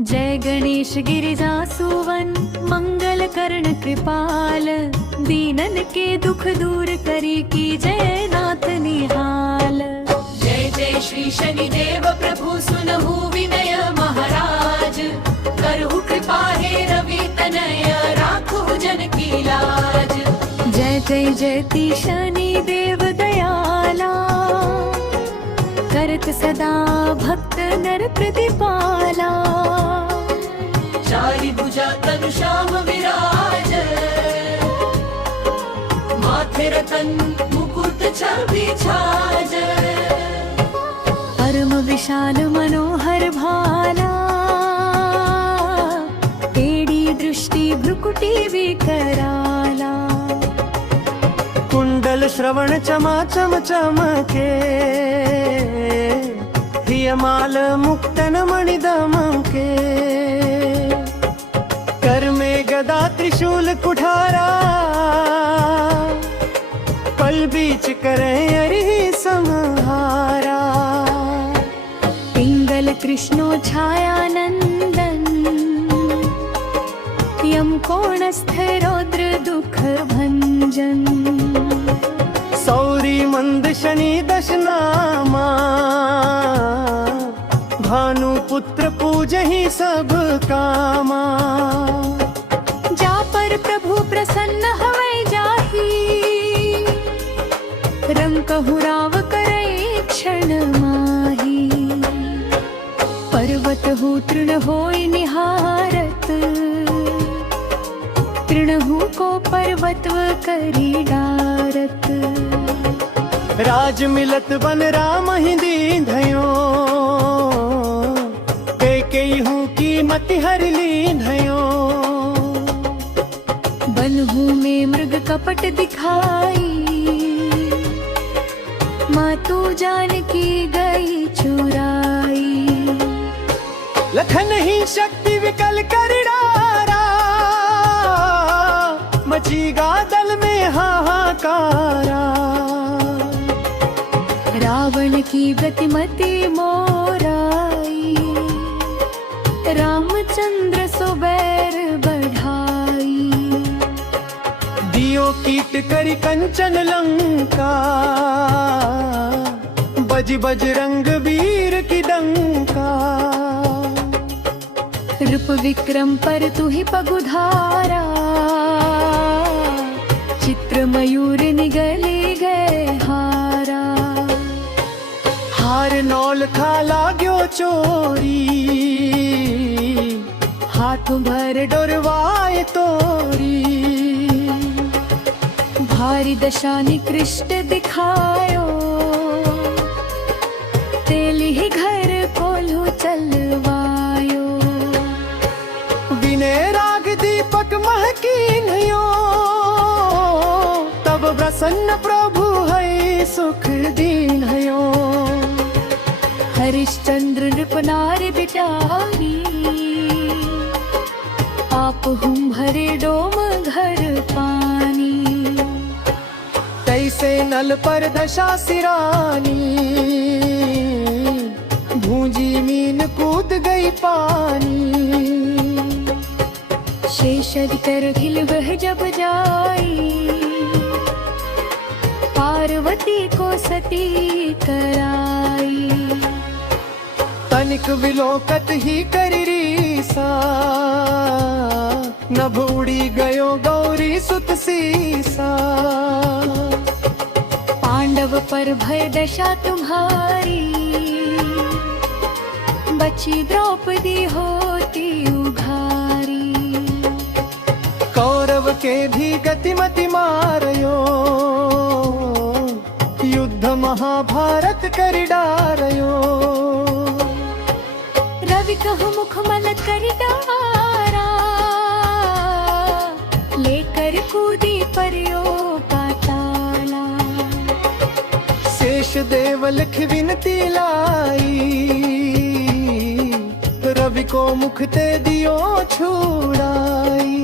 जय गणेश गिरिजा सुवन मंगल कर्ण कृपाल, दीनन के दुख दूर करी की जय नाथ निहाल। जय जय श्री शनिदेव प्रभु सुनहु विनय महाराज, करहु कृपा हे रवि तनय राखु जन की लाज। जय जय जयति शनि देव दयाला, करत सदा भक्त नर प्रतिपाला। चारि भुजा तनु श्याम विराज, माथे रतन मुकुट छवि छाज। परम विशाल मनोहर भाला, टेढ़ी दृष्टि भ्रुकुटी विकराला। कुंडल श्रवण चमाचम चमके, हियमाल मुक्तन मणिदमके। कर में गदा त्रिशूल कुठारा, पल बीच करें अरि संहारा। पिंगल कृष्णो छाया नंदन, यम कोणस्थ रौद्र दुख भंजन। सौरी मंद शनि दशनामा, भानु पुत्र पूजहि सब कामा। जा पर प्रभु प्रसन्न हवै जाहि, रंकहु राव करे क्षण माही। पर्वत हो तृण होय निहारत, तृणहु को पर्वतव करी डारत। राज मिलत बन राम ही दीन्हयो, केहूँ की मति हर लीन्हयो। बनहु में मृग कपट दिखाई, मातु जानकी गई चुराई। लखन ही शक्ति विकल कर डारा, मचीगा दल में हाहाकारा। रावण की गतिमति मोराई, रामचंद्र सो बैर बढ़ाई। दियो कीट करी कंचन लंका, बज बजरंग वीर की डंका। रूप विक्रम पर तू ही पगुधारा, चित्र मयूर निगले गए हारा। हार नौल खा लाग्यो चोरी, हाथ भर डोरवाए तोरी। भारी दशा निकृष्ट दिखायो, तेल ही घर कोल्हू चलवायो। विनय राग दीपक महकीनयो, तब प्रसन्न प्रभु है सुख दीनयो। हरिश्चंद्र नृपनार बिटारी, आप हुम भरे डोम घर पानी। तैसे नल पर दशा सिरानी, भूंजी मीन कूद गई पानी। शेषद कर हिल वह जब जाई, पार्वती को सती कराई। तनिक विलोकत ही करी रीसा, नभ उड़ी गयो गौरी सुत सीसा। पांडव पर भय दशा तुम्हारी, बची द्रौपदी होती उघारी। कौरव के भी गतिमति मारयो, युद्ध महाभारत करी डारयो। रवि कहु मुख मलत करी डारा, लेकर कूदी परियो पाताला। शेष देव लिख विनती लाई, रवि को मुख ते दियो छुड़ाई।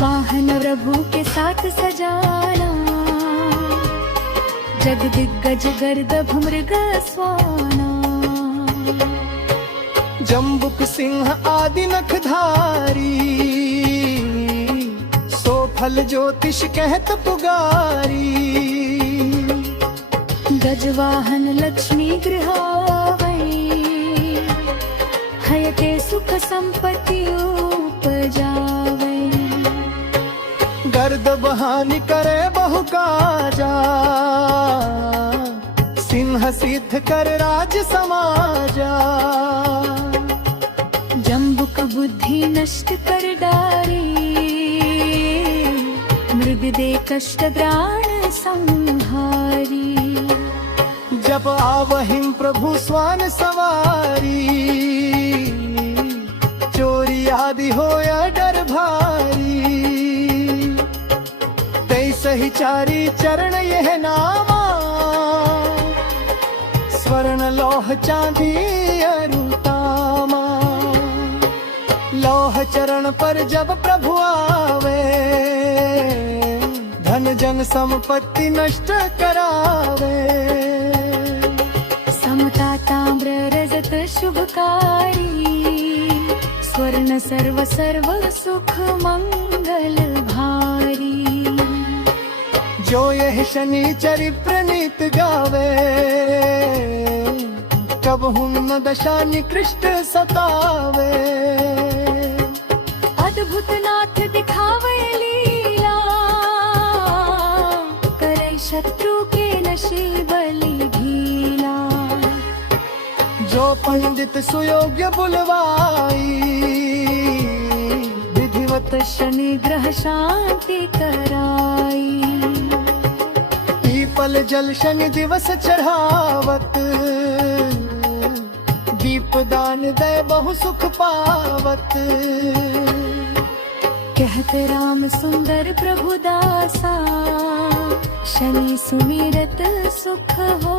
वाहन प्रभु के साथ सजाना, जग दिग्गज गर्दभ मृग स्वाना। जम्बुक सिंह आदि नखधारी, सो फल ज्योतिष कहत पुगारी। गजवाहन लक्ष्मी गृहावै, हयते सुख संपत्ति उपजावै। गर्द बहानी करे बहु काजा, सिंह सिद्ध कर राज समाजा। जम्बुक बुद्धि नष्ट कर डारी, मृग दे कष्ट ग्राण संहारी। जब आवहिं प्रभु स्वान सवारी, चोरी आदि होया डर भारी। तैसहि चारी चरण यह नामा, स्वर्ण लौह चांदी अरुतामा। लौह चरण पर जब प्रभु आवे, धन जन संपत्ति नष्ट करावे। समता ताम्र रजत शुभकारी, स्वर्ण सर्व सर्व सुख मंगल भारी। जो यह शनिचरी प्रणीत गावे, कबहुँ न दशा निकृष्ट सतावे। अद्भुत नाथ दिखावे लीला, करे शत्रु के नशे बलि ढीला। जो पंडित सुयोग्य बुलवाई, विधिवत शनि ग्रह शांति कराई। पीपल जल शनि दिवस चढ़ावत, दीप दान दे बहु सुख पावत। कहते राम सुंदर प्रभु दासा, शनि सुमिरत सुख हो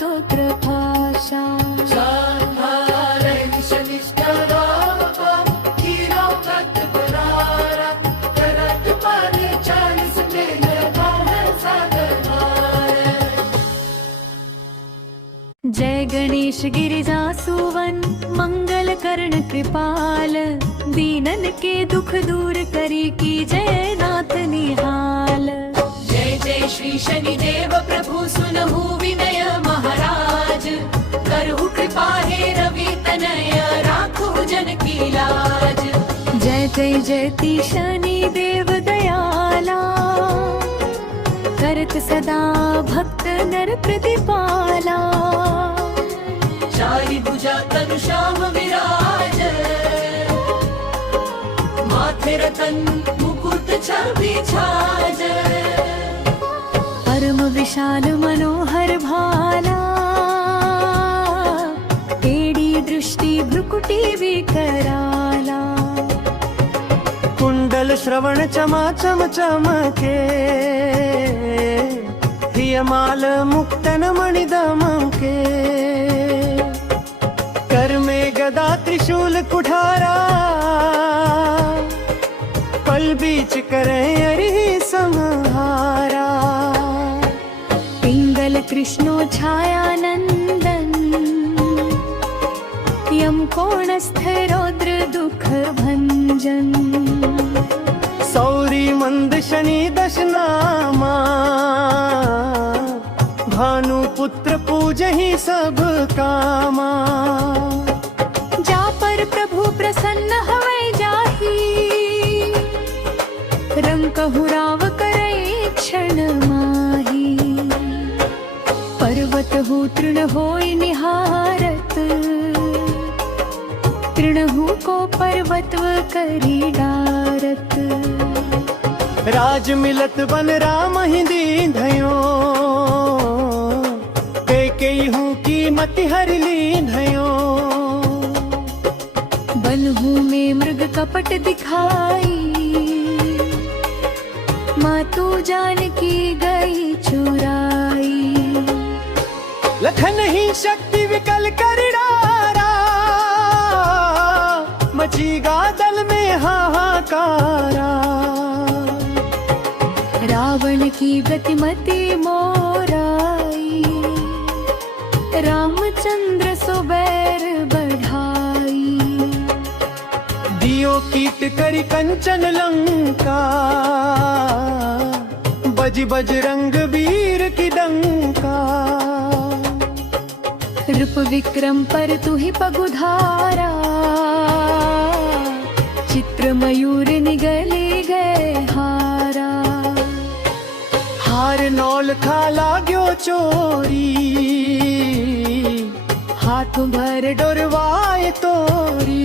तो कृपाशा। जय गणेश गिरिजा सुवन, मंगल कर्ण कृपाल। दीनन के दुख दूर करी की जय नाथ निहाल। जय जय श्री शनिदेव प्रभु सुनहु विनय महाराज। करहु कृपा हे रवि तनय, राखु जन की लाज। जय जय जयति शनि देव दयाला, करत सदा भक्त नर प्रतिपाला। चारि भुजा तनु श्याम विराज, माथे रतन मुकुट छवि छाज। परम विशाल मनोहर भाला, टेढ़ी दृष्टि भ्रुकुटी विकराला। कुंडल श्रवण चमाचम चमके, हियमाल मुक्तन मणिदमके। कर में गदा त्रिशूल कुठारा, पल बीच करें अरि संहारा। पिंगल कृष्णो छाया नंदन, यम कोणस्थ रौद्र दुख भंजन। सौरी मंद शनि दशनामा, भानु पुत्र पूजहि सब कामा। जा पर प्रभु प्रसन्न हवै जाहि, रंग कहु राव करई क्षण माही। पर्वत हो तृण होय निहारत, तृणहु को पर्वतव करी डारत। राज मिलत बन राम ही दीन्हयो, कैकेयी की मति हर लीन्हयो। बनहु में मृग कपट दिखाई, मातु जानकी गई चुराई। लखन ही शक्ति विकल कर डारा, मचीगा दल में हाहाकारा। रावण की गतिमति मोराई, रामचंद्र सो बैर बढ़ाई। कीट करी कंचन लंका, बज बजरंग वीर की डंका। रूप विक्रम पर तू ही पगुधारा, चित्र मयूर निगले गए हारा। हार नौल खा लाग्यो चोरी, हाथ भर डोरवाए तोरी।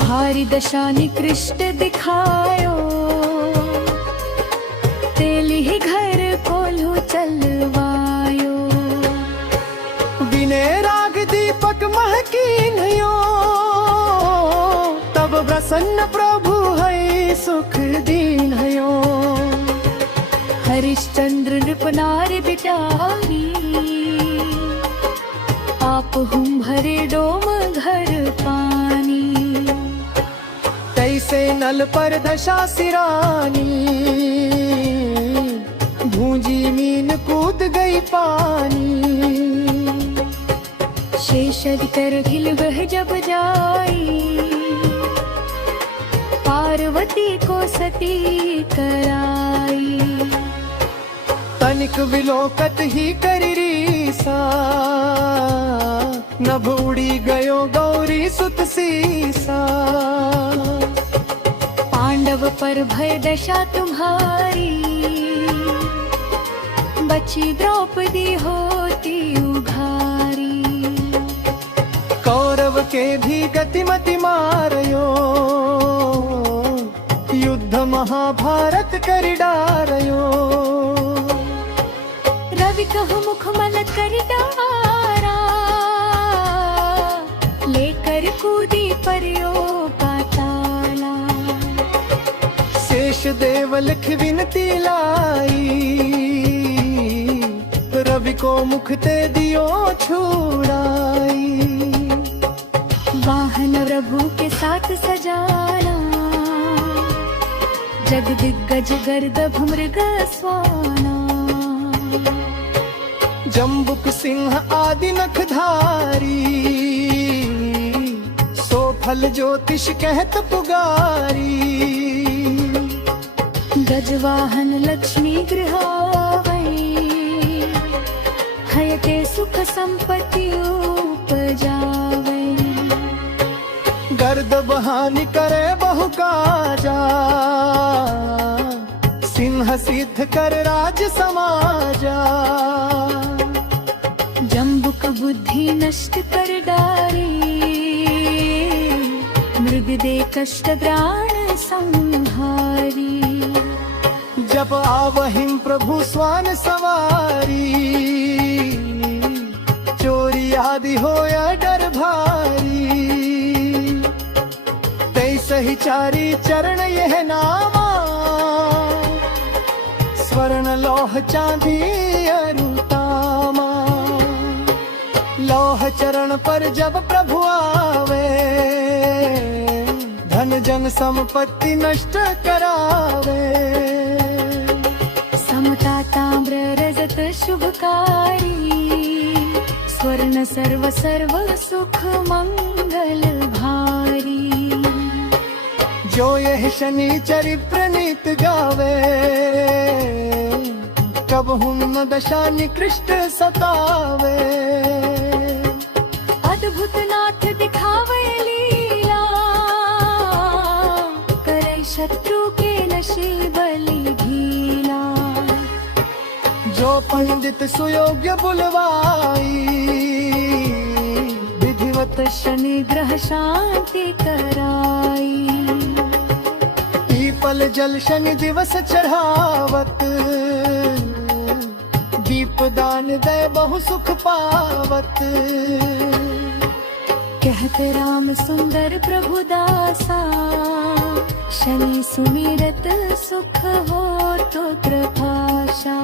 भारी दशा निकृष्ट दिखायो, तेल ही घर कोल्हू चलवायो। बिने राग दीपक महकीनयो, तब प्रसन्न प्रभु है सुख दीनयो। हरिश्चंद्र नृपनार बिटारी, आप हुम भरे डोम घर पानी। तैसे नल पर दशा सिरानी, भूंजी मीन कूद गई पानी। शेष कर घिल वह जब जाई, पार्वती को सती कराई। तनिक विलोकत ही करी रीसा, नभ उड़ी गयो गौरी सुत सीसा। पांडव पर भय दशा तुम्हारी, बची द्रौपदी होती उघारी। कौरव के भी गतिमति मारयो, युद्ध महाभारत करी डारयो। रवि कहु मुख मल करी डारा, लेकर कूदी परियो पाताला। शेष देव लिख विनती लाई, रवि को मुख ते दियो छुड़ाई। वाहन प्रभु के साथ सजाना, जग दिग्गज गर्दभ मृग स्वाना। जम्बुक सिंह आदि नखधारी, सो फल ज्योतिष कहत पुगारी। गजवाहन लक्ष्मी गृहावै, हयते सुख संपत्ति उपजावै। गर्द बहानी करे बहु काजा, सिंह सिद्ध कर राज समाजा। जम्बुक बुद्धि नष्ट कर डारी, मृग दे कष्ट ग्राण संहारी। जब आवहिं प्रभु स्वान सवारी, चोरी आदि होया डर भारी। तैसे ही चारी चरण यह नामा, स्वर्ण लौह चांदी अरुतामा। लौह चरण पर जब प्रभु आवे, धन जन संपत्ति नष्ट करावे। समता ताम्र रजत शुभकारी, स्वर्ण सर्व सर्व सुख मंगल भारी। जो यह शनिचरी प्रणीत गावे, कब हम न दशा निकृष्ट सतावे। अद्भुत नाथ दिखावे लीला, करे शत्रु के नशे बलि ढीला। जो पंडित सुयोग्य बुलवाई, विधिवत शनि ग्रह शांति कराई। पीपल जल शनि दिवस चढ़ावत, दीप दान दे बहु सुख पावत। कहते राम सुंदर प्रभु दासा, शनि सुमिरत सुख हो तो कृपाशा।